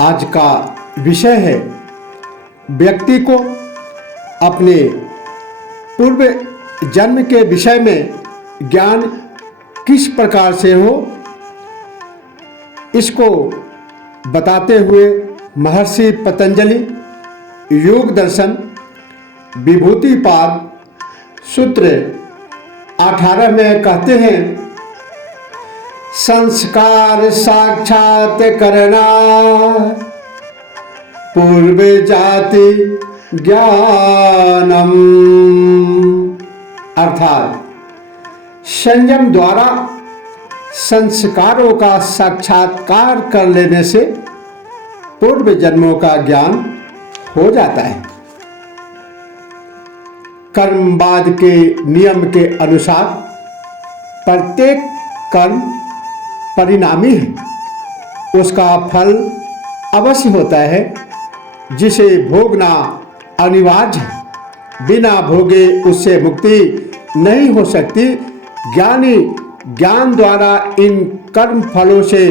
आज का विषय है व्यक्ति को अपने पूर्व जन्म के विषय में ज्ञान किस प्रकार से हो, इसको बताते हुए महर्षि पतंजलि योग दर्शन विभूतिपाद सूत्र 18 में कहते हैं, संस्कार साक्षात करना पूर्व जाति ज्ञानम, अर्थात संयम द्वारा संस्कारों का साक्षात्कार कर लेने से पूर्व जन्मों का ज्ञान हो जाता है। कर्मवाद के नियम के अनुसार प्रत्येक कर्म परिणामी है, उसका फल अवश्य होता है जिसे भोगना अनिवार्य है। बिना भोगे उससे मुक्ति नहीं हो सकती। ज्ञानी ज्ञान द्वारा इन कर्म फलों से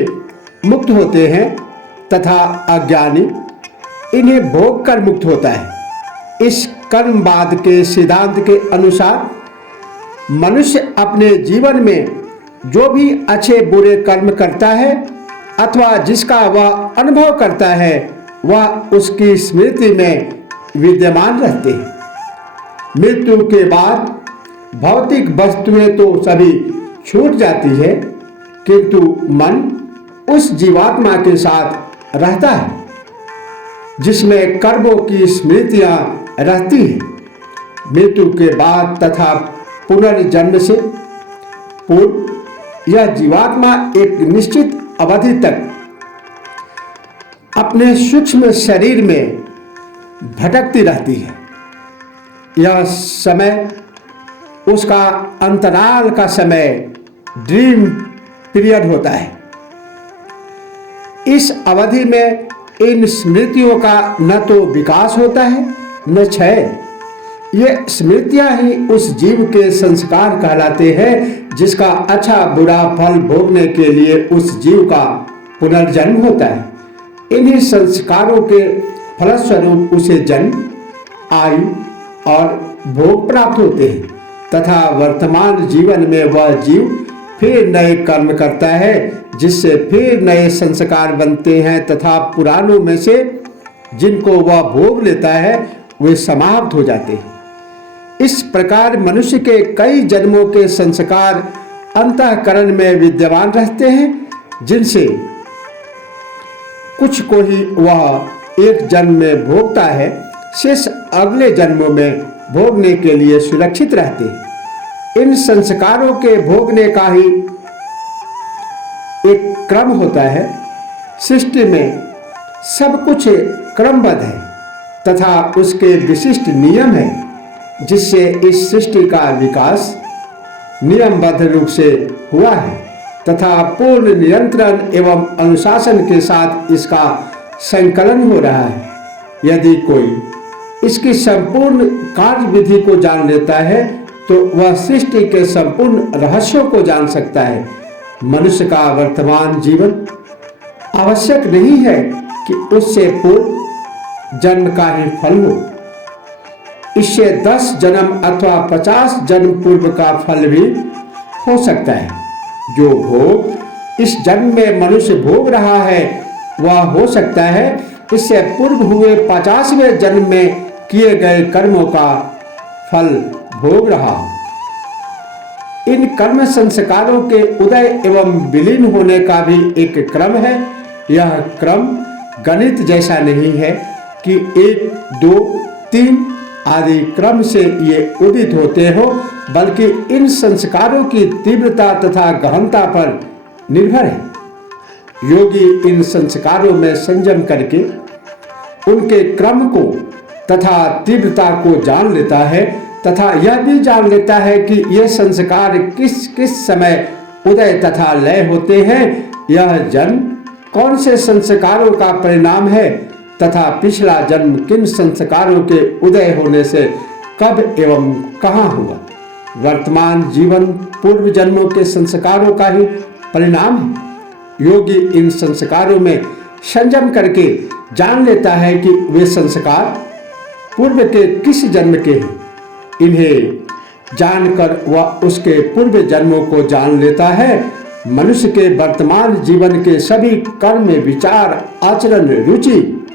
मुक्त होते हैं तथा अज्ञानी इन्हें भोग कर मुक्त होता है। इस कर्मवाद के सिद्धांत के अनुसार मनुष्य अपने जीवन में जो भी अच्छे बुरे कर्म करता है अथवा जिसका वह अनुभव करता है वह उसकी स्मृति में विद्यमान रहते हैं। मृत्यु के बाद भौतिक वस्तुएं तो सभी छूट जाती है, किंतु मन उस जीवात्मा के साथ रहता है जिसमें कर्मों की स्मृतियां रहती हैं। मृत्यु के बाद तथा पुनर्जन्म से पूर्व यह जीवात्मा एक निश्चित अवधि तक अपने सूक्ष्म शरीर में भटकती रहती है। यह समय उसका अंतराल का समय ड्रीम पीरियड होता है। इस अवधि में इन स्मृतियों का न तो विकास होता है न क्षय। ये स्मृतियां ही उस जीव के संस्कार कहलाते हैं जिसका अच्छा बुरा फल भोगने के लिए उस जीव का पुनर्जन्म होता है। इन्हीं संस्कारों के फलस्वरूप उसे जन्म, आयु और भोग प्राप्त होते हैं तथा वर्तमान जीवन में वह जीव फिर नए कर्म करता है जिससे फिर नए संस्कार बनते हैं तथा पुरानों में से जिनको वह भोग लेता है वे समाप्त हो जाते हैं। इस प्रकार मनुष्य के कई जन्मों के संस्कार अंतःकरण में विद्यमान रहते हैं जिनसे कुछ को ही वह एक जन्म में भोगता है, शेष अगले जन्मों में भोगने के लिए सुरक्षित रहते हैं। इन संस्कारों के भोगने का ही एक क्रम होता है। सृष्टि में सब कुछ क्रमबद्ध है तथा उसके विशिष्ट नियम है जिससे इस सृष्टि का विकास नियमबद्ध रूप से हुआ है तथा पूर्ण नियंत्रण एवं अनुशासन के साथ इसका संकलन हो रहा है। यदि कोई इसकी संपूर्ण कार्य विधि को जान लेता है तो वह सृष्टि के संपूर्ण रहस्यों को जान सकता है। मनुष्य का वर्तमान जीवन आवश्यक नहीं है कि उससे पूर्व जन्म का ही फल हो। इससे 10 जन्म अथवा 50 जन्म पूर्व का फल भी हो सकता है। जो भोग इस जन्म में मनुष्य भोग रहा है वह हो सकता है इससे पूर्व हुए 50वें जन्म में किए गए कर्मों का फल भोग रहा हो। इन कर्म संस्कारों के उदय एवं विलीन होने का भी एक क्रम है। यह क्रम गणित जैसा नहीं है कि 1, 2, 3 आदि क्रम से ये उदित होते हो, बल्कि इन संस्कारों की तीव्रता तथा गहनता पर निर्भर है। योगी इन संस्कारों में संयम करके उनके क्रम को तथा तीव्रता को जान लेता है तथा यह भी जान लेता है कि ये संस्कार किस किस समय उदय तथा लय होते हैं। यह जन्म कौन से संस्कारों का परिणाम है तथा पिछला जन्म किन संस्कारों के उदय होने से कब एवं कहाँ हुआ। वर्तमान जीवन पूर्व जन्मों के संस्कारों का ही परिणाम है। योगी इन संस्कारों में संयम करके जान लेता है कि वे संस्कार पूर्व के किस जन्म के हैं। इन्हें जानकर वह उसके पूर्व जन्मों को जान लेता है। मनुष्य के वर्तमान जीवन के सभी कर्म, विचार, आचरण, रुचि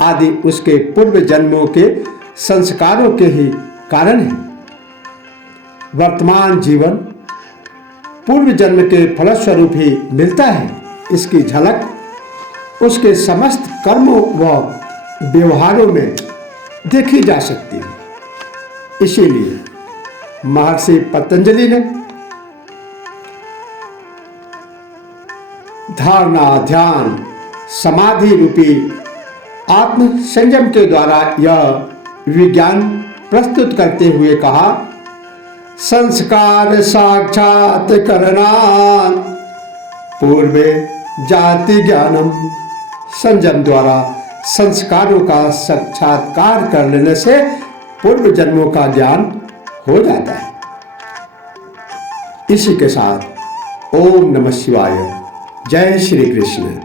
आदि उसके पूर्व जन्मों के संस्कारों के ही कारण है। वर्तमान जीवन पूर्व जन्म के फलस्वरूप ही मिलता है। इसकी झलक उसके समस्त कर्मों व व्यवहारों में देखी जा सकती है। इसीलिए महर्षि पतंजलि ने धारणा, ध्यान, समाधि रूपी आत्म संयम के द्वारा यह विज्ञान प्रस्तुत करते हुए कहा, संस्कार साक्षात करणात् पूर्वे जाति ज्ञानम। संयम द्वारा संस्कारों का साक्षात्कार कर लेने से पूर्व जन्मों का ज्ञान हो जाता है। इसी के साथ ओम नमः शिवाय। जय श्री कृष्ण।